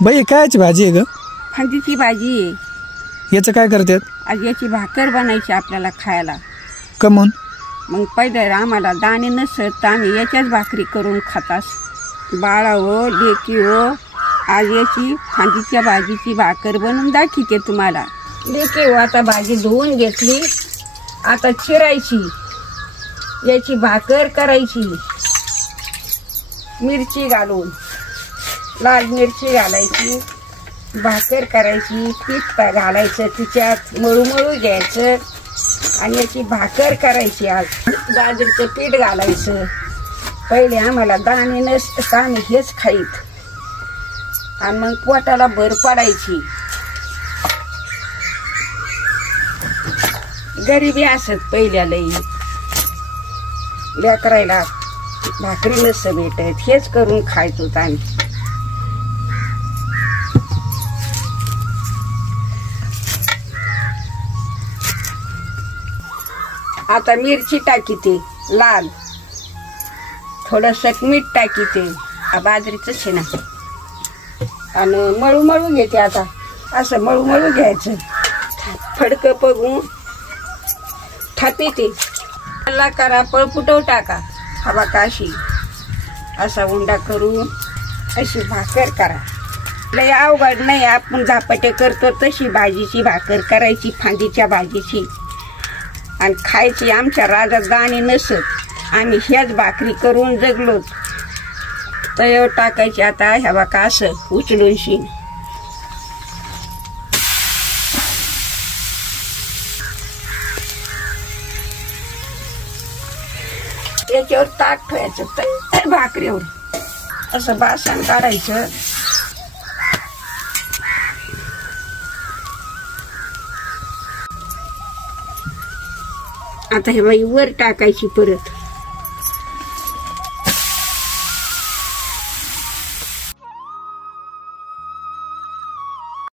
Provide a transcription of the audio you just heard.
बाई कायची भाजी आहे ग? फांदीची भाजी आहे। याचं काय करतात? आज याची भाकर बनायची आपल्याला खायला। कमून? मग पहिले आम्हाला दाणे नसत तर आम्ही याच्याच भाकरी करून खातास। बाळा हो, लेकी हो, आज याची फांदीच्या भाजीची भाकर बनवून दाखवते तुम्हाला। लेकी हो, आता भाजी धुवून घेतली, आता चिरायची, याची भाकर करायची। मिरची घालून, लाल मिरची घालायची, भाकर करायची, पीठ घालायचं, तिच्यात मळू मळू घ्यायचं आणि याची भाकर करायची। आज बाजरीचं पीठ घालायचं। पहिले आम्हाला दाणे नसतं, आम्ही हेच खाईत आणि मग पोटाला भर पडायची। गरिबी असत पहिल्या लई, लेकरायला भाकरी नसतं भेटत, हेच करून खायचो आम्ही। आता मिरची टाकीते लाल, थोडंसं मीठ टाकीते, बाजरीचं शेणा आणि मळू मळू घेते। आता असं मळू मळू घ्यायचं, फडकं बघून थापीते, ला करा, पळपुटव टाका, हवा काशी असा उंडा करून अशी भाकर करा। लय अवघड नाही, आपण झापटे करतो तशी भाजीची भाकर करायची, फांदीच्या भाजीची, आणि खायची। आमच्या राजात दाणे नसत, आम्ही ह्याच भाकरी करून जगलो। तव्यावर टाकायची, आता ह्या बाका असं उचलून शिन याच्यावर ताट ठेवायचं, भाकरीवर असं बासन काढायचं। आता हे बाई वर टाकायची परत,